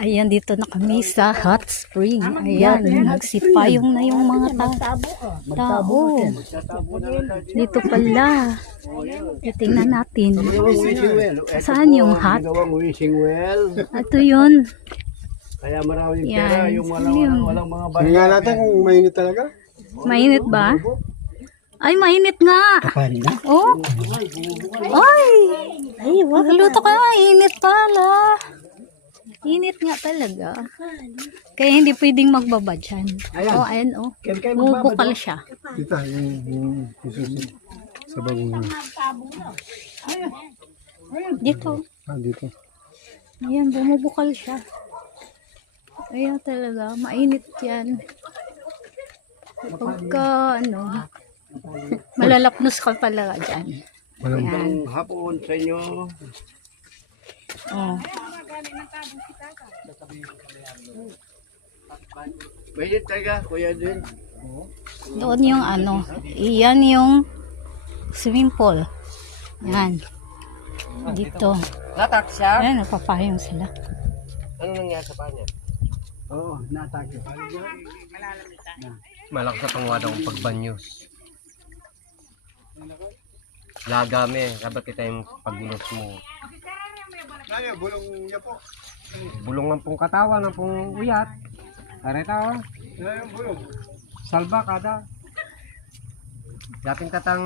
Ayan, dito na kami sa hot spring. Ayan, nagsipayong na yung mga ta tao. Dito pala. Titingnan natin. Saan yung hot? Ito yun. Kaya maraming pera yung walang, walang mga Tingnan nga natin kung mainit talaga. Mainit ba? Ay, mainit nga. Kapanin na. Oh. Ay. Ay, wag. Luto ka. Init pala. Init nga talaga. Kaya hindi pwedeng magbaba dyan. Oh, ayan oh. Kaya kayo Bubukal siya. Dito, yung, yung, yung sa bagong, Dito. ah, dito. Ayan, bumubukal siya. Ayan talaga, mainit yan. Pagka, ano, malalapnos ka talaga dyan. Walang, Ayan. Ang hapon sa inyo. Oh. Pwede talaga, kuya din. Doon yung ano, iyan yung swimming pool. Yan. Dito. Natak siya? Ayan, nagpapayong sila. Ano nangyari sa panya? Oo, natake. Malakas na pangwada kong pagbanyos. Lagame, dapat kita yung pagbulos mo. Ano, bulong niya po. Bulong ng pong katawan, ng pong uyat. Areta oh. Ano yung bulong? Salba kada. Dating tatang